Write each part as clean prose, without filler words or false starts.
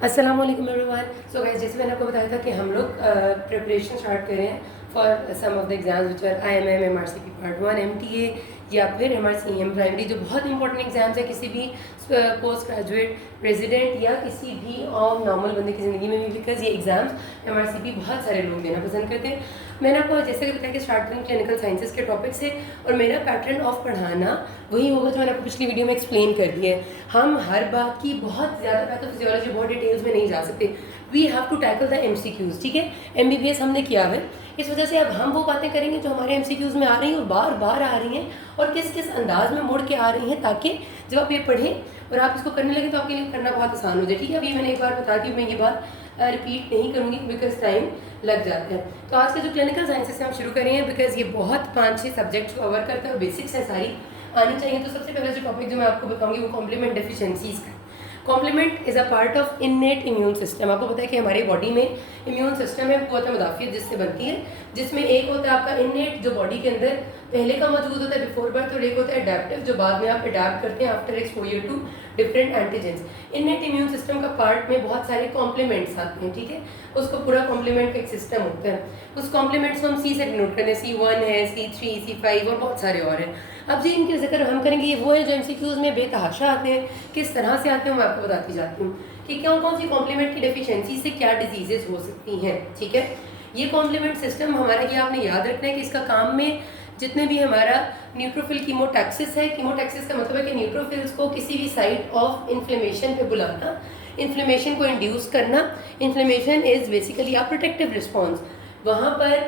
अस्सलाम वालेकुम everyone. So guys, जैसे मैंने आपको बताया था कि हम लोग प्रिपरेशन स्टार्ट कर रहे हैं for some of the exams which are IMM, MRCP part 1, MTA या फिर MRCM प्राइमरी, जो बहुत इंपॉर्टेंट एग्जाम्स है किसी भी पोस्ट ग्रेजुएट रेजिडेंट या किसी भी और नॉर्मल बंदे की ज़िंदगी में भी, बिकॉज ये एग्जाम्स MRCP बहुत सारे लोग देना पसंद करते हैं। मैंने आपको जैसे कि बताया कि स्टार्ट करें क्लिनिकल साइंसेज के टॉपिक से, और मेरा पैटर्न ऑफ पढ़ाना वही होगा जो मैंने आपको पिछली वीडियो में एक्सप्लेन कर दिया है। हम हर बात की बहुत ज़्यादा पैथोफिजियोलॉजी बहुत डिटेल्स में नहीं जा सकते। We have to tackle the MCQs, ठीक है। MBBS हमने किया है, इस वजह से अब हम वो बातें करेंगे जो हमारे MCQs में आ रही हैं और बार बार आ रही हैं, और किस किस अंदाज में मुड़ के आ रही हैं, ताकि जब आप ये पढ़ें और आप इसको करने लगे तो आपके लिए करना बहुत आसान हो जाए, ठीक है। अभी मैंने एक बार बता दी, मैं ये बात रिपीट नहीं करूँगी बिकॉज टाइम लग जाता है। तो आज के जो क्लिनिकल साइंसेस से हम शुरू करेंगे, बिकॉज ये बहुत 5-6 सब्जेक्ट कवर करता है और बेसिक्स है सारी आनी चाहिए। तो सबसे पहले जो टॉपिक जो मैं आपको बताऊंगी वो कॉम्प्लीमेंट डेफिशिएंसीज का। Complement is a part of innate immune system. आपको पता है कि हमारी बॉडी में इम्यून सिस्टम है, कुव्वत मुदाफ़ियत जिससे बनती है, जिसमें एक होता है आपका इननेट जो बॉडी के अंदर पहले का मौजूद होता है बिफोर बर्थ, और एक होता है अडेप्टिव जो बाद में आप अडेप्ट करते हैं after exposure to different antigens. Innate immune system का पार्ट में बहुत सारे कॉम्प्लीमेंट्स आते हैं, ठीक है। उसको पूरा कॉम्प्लीमेंट का एक सिस्टम होता है। उस कॉम्प्लीमेंट्स को हम C से डिनोट करते हैं, C1 है, C3, C5 और बहुत सारे और हैं। अब जी इनके जिक्र हम करेंगे, ये वो है जो MCQs में बेतहाशा आते हैं। किस तरह से आते हैं मैं आपको बताती जाती हूँ कि कौन कौन सी कॉम्प्लीमेंट की डेफिशिएंसी से क्या डिजीजेज हो सकती हैं, ठीक है। ये कॉम्प्लीमेंट सिस्टम हमारा, ये आपने याद रखना है कि इसका काम में जितने भी हमारा न्यूट्रोफिल कीमोटैक्सिस है, कीमोटैक्सिस का मतलब है कि न्यूट्रोफिल्स को किसी भी साइट ऑफ इन्फ्लेमेशन पे बुलाना, इन्फ्लेमेशन को इंड्यूस करना। Inflammation is basically a protective response, वहाँ पर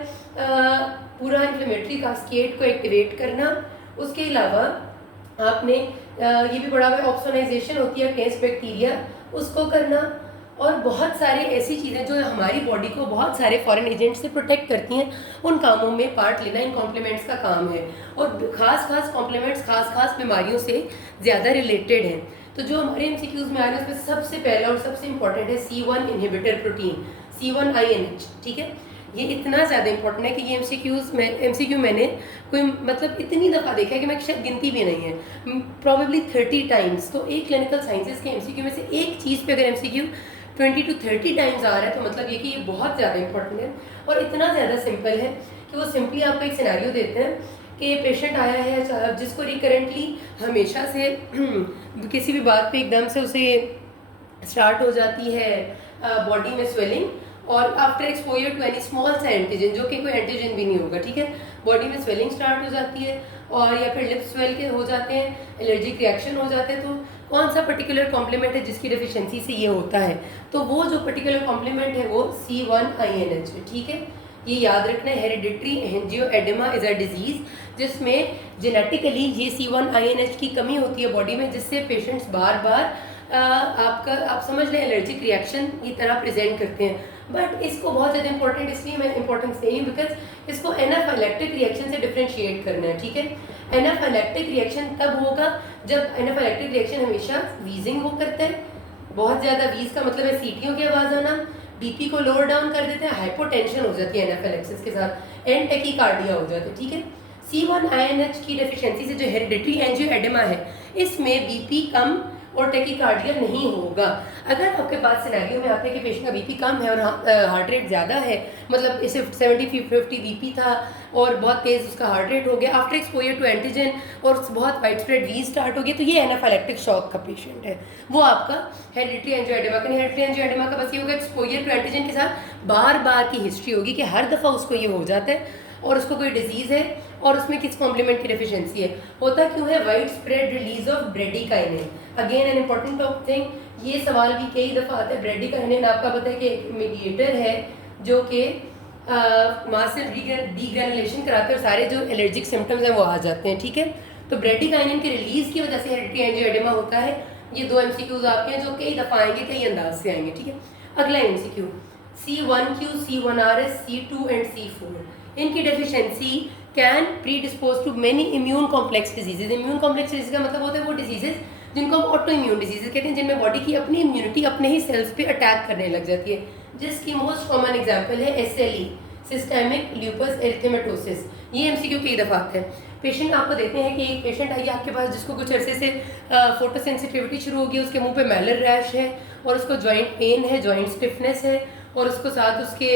पूरा इन्फ्लेमेटरी कास्केड को एक्टिवेट करना। उसके अलावा आपने ये भी पढ़ा हुआ है, ऑप्सोनाइजेशन होती है अगेंस्ट बैक्टीरिया, उसको करना, और बहुत सारी ऐसी चीज़ें जो हमारी बॉडी को बहुत सारे फॉरेन एजेंट से प्रोटेक्ट करती हैं, उन कामों में पार्ट लेना इन कॉम्प्लीमेंट्स का काम है। और खास कॉम्प्लीमेंट्स खास बीमारियों से ज़्यादा रिलेटेड हैं। तो जो हमारे MCQs में आ रहे हैं उसमें सबसे पहला और सबसे इंपॉर्टेंट है C1 इनहिबिटर प्रोटीन, C1INH, ठीक है। ये इतना ज़्यादा इंपॉर्टेंट है कि ये MCQ मैंने कोई मतलब इतनी दफ़ा देखा है कि मैं शायद गिनती भी नहीं है, प्रॉबेबली 30 टाइम्स। तो एक क्लिनिकल साइंसेज के MCQ में से एक चीज़ पे अगर MCQ 20 to 30 टाइम्स आ रहा है तो मतलब ये कि ये बहुत ज़्यादा इंपॉर्टेंट है और इतना ज़्यादा सिंपल है कि वो सिंपली आपको एक सिनेरियो देते हैं कि ये पेशेंट आया है जिसको रिकरेंटली हमेशा से किसी भी बात पे एकदम से उसे स्टार्ट हो जाती है बॉडी में स्वेलिंग, और after exposure to any small सा एंटीजन, जो कि कोई एंटीजन भी नहीं होगा, ठीक है, बॉडी में स्वेलिंग स्टार्ट हो जाती है, और या फिर लिप स्वेल के हो जाते हैं, एलर्जिक रिएक्शन हो जाते हैं। तो कौन सा पर्टिकुलर कॉम्प्लीमेंट है जिसकी डेफिशिएंसी से ये होता है, तो वो जो पर्टिकुलर कॉम्प्लीमेंट है वो C1INH है, ठीक है। ये याद रखना है, hereditary angioedema is a disease जिसमें जेनेटिकली ये C1INH की कमी होती है बॉडी में, जिससे पेशेंट्स बार बार आप समझ लें एलर्जिक रिएक्शन की तरह प्रेजेंट करते हैं। बट इसको बहुत ज़्यादा इंपॉर्टेंट इसलिए मैं इंपॉर्टेंस नहीं, बिकॉज इसको एनाफाइलेक्टिक रिएक्शन से डिफ्रेंशिएट करना है, ठीक है। एनाफाइलेक्टिक रिएक्शन तब होगा जब एनाफाइलेक्टिक रिएक्शन हमेशा वीजिंग हो करता है, बहुत ज़्यादा वीज का मतलब है सीटियों की आवाज़ आना, BP को लोअर डाउन कर देते हैं, हाइपोटेंशन हो जाती है एनाफाइलेक्सिस के साथ, एंड टैकीकार्डिया हो जाता है, ठीक है। C1INH की डेफिशिएंसी से जो हेरिडिटरी एंजियोएडेमा है, इसमें BP कम और टैकीकार्डिया नहीं होगा। अगर आपके पास सिनेरियो में आता है कि पेशेंट का BP कम है और हार्ट रेट ज़्यादा है, मतलब इसे 70-50 BP था और बहुत तेज़ उसका हार्ट रेट हो गया आफ्टर एक्सपोजर टू एंटीजन और बहुत वाइड स्प्रेड वीज स्टार्ट हो गया, तो ये एनाफाइलेक्टिक शॉक का पेशेंट है, वो आपका हेरिडिटरी एंजियोएडेमा का। हेरिडिटरी एंजियोएडेमा का बस ये होगा एक्सपोजर टू एंटीजन के साथ बार बार की हिस्ट्री होगी कि हर दफ़ा उसको ये हो जाता है और उसको कोई डिजीज़ है और उसमें किस कॉम्प्लीमेंट की डेफिशिएंसी है। होता क्यों है? Wide spread release of bradykinin, again an important thing. ये सवाल भी कई दफ़ा आता है। ब्रेडिकाइनिन आपका पता है कि एक मीडिएटर है जो कि मास डीग्रेनुलेशन कराते हैं और सारे जो एलर्जिक सिम्टम्स हैं वो आ जाते हैं, ठीक है। तो ब्रेडिकाइनिन के रिलीज की वजह से हेरिडिटरी एंजियोएडेमा होता है। ये 2 MCQs आपके हैं जो कई दफ़ा आएंगे, कई अंदाज से आएंगे, ठीक है। अगला MCQ C1Q, C1RS, C2 and C4, इनकी deficiency can predispose to many immune complex diseases. Immune complex disease का मतलब होता है वो डिजीजेज जिनको हम ऑटो इम्यून डिजीजेज कहते हैं, जिनमें बॉडी की अपनी इम्यूनिटी अपने ही सेल्स पे अटैक करने लग जाती है, जिसकी मोस्ट कॉमन एग्जांपल है SLE, सिस्टेमिक ल्यूपस एरिथेमेटोसिस। ये MCQ कई दफ़ा आता है। पेशेंट आपको देते हैं कि एक पेशेंट आई आपके पास जिसको कुछ अरसे से फोटो सेंसिटिविटी शुरू हो गई, उसके मुंह पे मैलर रैश है और उसको जॉइंट पेन है, जॉइंट स्टिफनेस है और उसको साथ उसके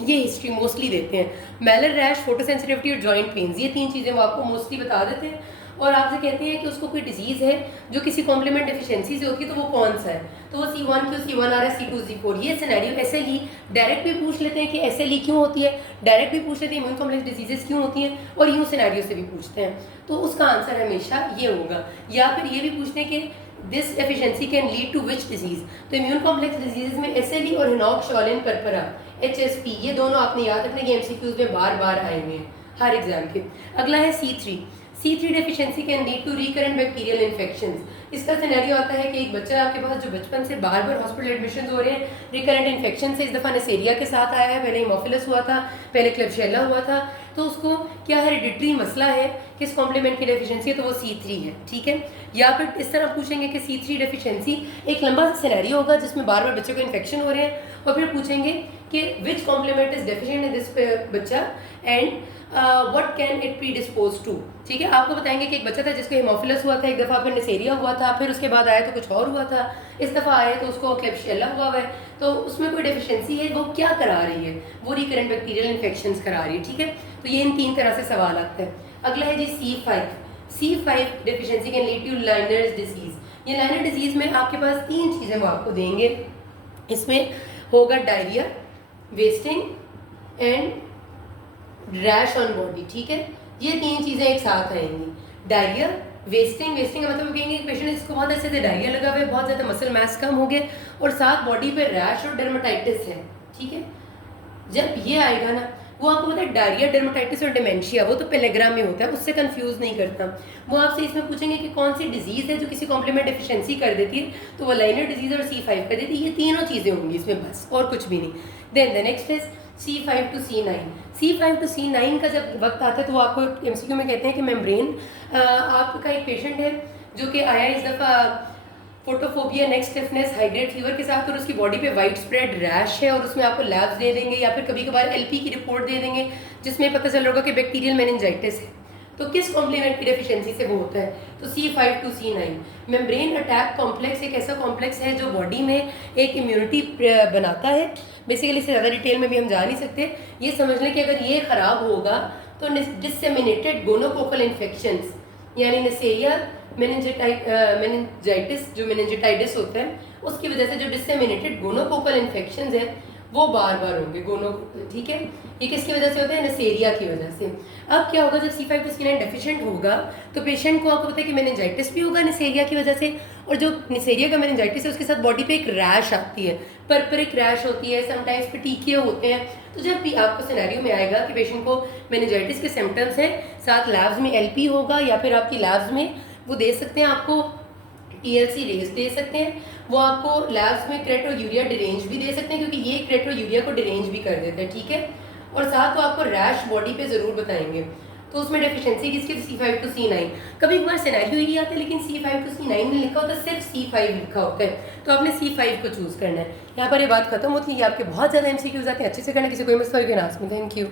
ये हिस्ट्री मोस्टली देते हैं। मैलर रैश, फोटो सेंसिटिविटी और जॉइंट पेन्स, ये 3 चीज़ें वो आपको मोस्टली बता देते हैं और आपसे कहते हैं कि उसको कोई डिजीज़ है जो किसी कॉम्प्लीमेंट डिफिशियंसी से होती है तो वो कौन सा है, तो वो C1 क्यों, C1 आ रहा है, C2 C4, ये सिनेरियो। SLE डायरेक्ट भी पूछ लेते हैं कि SLE क्यों होती है, डायरेक्ट भी पूछ लेते हैं इम्यून कॉम्प्लेक्स डिजीजेस क्यों होती हैं, और यूँ सिनेरियो से भी पूछते हैं। तो उसका आंसर हमेशा ये होगा। या फिर ये भी पूछते हैं कि this deficiency can lead to which disease, तो इम्यून कॉम्प्लेक्स डिजीज में SLE और हिनॉक शॉलिन परपरा HSP, ये दोनों आपने याद रखने के MCQs में बार बार आए हुए हैं हर एग्जाम के। अगला है C3 deficiency can lead to recurrent bacterial infections. इसका सिनेरियो आता है कि एक बच्चा आपके पास जो बचपन से बार बार हॉस्पिटल एडमिशन हो रहे हैं रिकरेंट इन्फेक्शन से, इस दफ़ा नेसेरिया के साथ आया है, पहले हीमोफिलस हुआ था, पहले क्लेब्शियला हुआ था, तो उसको क्या हेरिडिटरी मसला है, किस कॉम्प्लीमेंट की डेफिशिएंसी है, तो वो C3 है, ठीक है। या फिर इस तरह पूछेंगे कि C3 डेफिशिएंसी, एक लंबा सा सिनेरियो होगा जिसमें बार बार बच्चों को इन्फेक्शन हो रहे हैं और फिर पूछेंगे कि which complement is deficient in this बच्चा and what can it predispose to, ठीक है। आपको बताएंगे कि एक बच्चा था जिसको हेमोफिलस हुआ था, एक दफ़ा फिर नेसेरिया हुआ था, फिर उसके बाद आया तो कुछ और हुआ था, इस दफ़ा आया तो उसको क्लेब्शियला हुआ है, तो उसमें कोई डेफिशिएंसी है, वो क्या करा रही है, वो रिकरेंट बैक्टीरियल इन्फेक्शंस करा रही है, ठीक है। तो ये इन 3 तरह से सवाल आता है। अगला है जी C5 deficiency can lead to Leiner's disease. ये लाइनर डिजीज में आपके पास 3 चीज़ें वो आपको देंगे, इसमें होगा diarrhoea, wasting and rash on body, ठीक है। ये 3 चीज़ें एक साथ आएंगी, डायरिया, वेस्टिंग का मतलब कहेंगे पेशेंट जिसको बहुत ऐसे से डायरिया लगा हुआ है, बहुत ज़्यादा मसल मास कम हो गया और साथ बॉडी पे रैश और डर्माटाइटिस है, ठीक है। जब ये आएगा ना, वो आपको पता है डायरिया, डर्माटाइटिस और डिमेंशिया वो तो पेलेग्राम में होता है, उससे कंफ्यूज नहीं करता। वो आपसे इसमें पूछेंगे कि कौन सी डिजीज़ है जो किसी कॉम्प्लीमेंट डेफिशिएंसी कर देती है, तो वो लाइनर डिजीज़ और C5 कर देती है। ये तीनों चीज़ें होंगी इसमें, बस और कुछ भी नहीं। Then the next is C5 to C9 का जब वक्त आता है तो वो आपको MCQ में कहते हैं कि मेम्ब्रेन, आपका एक पेशेंट है जो कि आया इस दफ़ा photophobia, neck stiffness, high grade fever के साथ, और उसकी बॉडी पे वाइड स्प्रेड रैश है और उसमें आपको लैब्स दे देंगे या फिर कभी कभार LP की रिपोर्ट दे देंगे जिसमें पता चल रहा होगा कि बैक्टीरियल मेनिंजाइटिस है। तो किस कॉम्प्लीमेंट की डेफिशिएंसी से वो होता है, तो C5 to C9। Membrane attack complex एक ऐसा कॉम्प्लेक्स है जो बॉडी में एक इम्यूनिटी बनाता है। बेसिकली इससे ज़्यादा डिटेल में भी हम जा नहीं सकते, ये समझ लें कि अगर ये ख़राब होगा तो डिसेमिनेटेड गोनोकोकल इन्फेक्शंस यानी नेसेरिया, मेनिंजाइटिस जो मेनिंजाइटिस होता है उसकी वजह से जो डिसेमिनेटेड गोनोकोकल इन्फेक्शंस हैं वो बार बार होंगे, ठीक है। ये किसकी वजह से होता है, नेसेरिया की वजह से। अब क्या होगा जब C5 to C9 डेफिशिएंट होगा तो पेशेंट को आपको पता है कि मेनिंजाइटिस भी होगा नेसेरिया की वजह से, और जो नेसेरिया का मेनिंजाइटिस है उसके साथ बॉडी पे एक रैश आती है, परपरिक रैश होती है, समटाइम्स पेटिकिया होते हैं। तो जब भी आपको सिनेरियो में आएगा कि पेशेंट को मेनिंजाइटिस के सिम्टम्स हैं, साथ लैब्स में LP होगा या फिर आपकी लैब्स में वो दे सकते हैं, आपको TLC रेस दे सकते हैं, वो आपको लैब्स में क्रेटोयूरिया डिरेंज भी दे सकते हैं क्योंकि ये क्रेटोयूरिया को डिरेंज भी कर देता है, ठीक है। और साथ वो आपको रैश बॉडी पे ज़रूर बताएंगे, तो उसमें डेफिशिएंसी किसकी, C5 to C9। कभी कभार सिनेरियो ही आता है लेकिन C5 to C9 नहीं लिखा होता, सिर्फ C5 लिखा होता है, तो आपने C5 को चूज़ करना है। यहाँ पर ये बात खत्म होती है, आपके बहुत ज़्यादा MCQs आते हैं, अच्छे से करना, किसी कोई मसला हो गया ना, थैंक यू।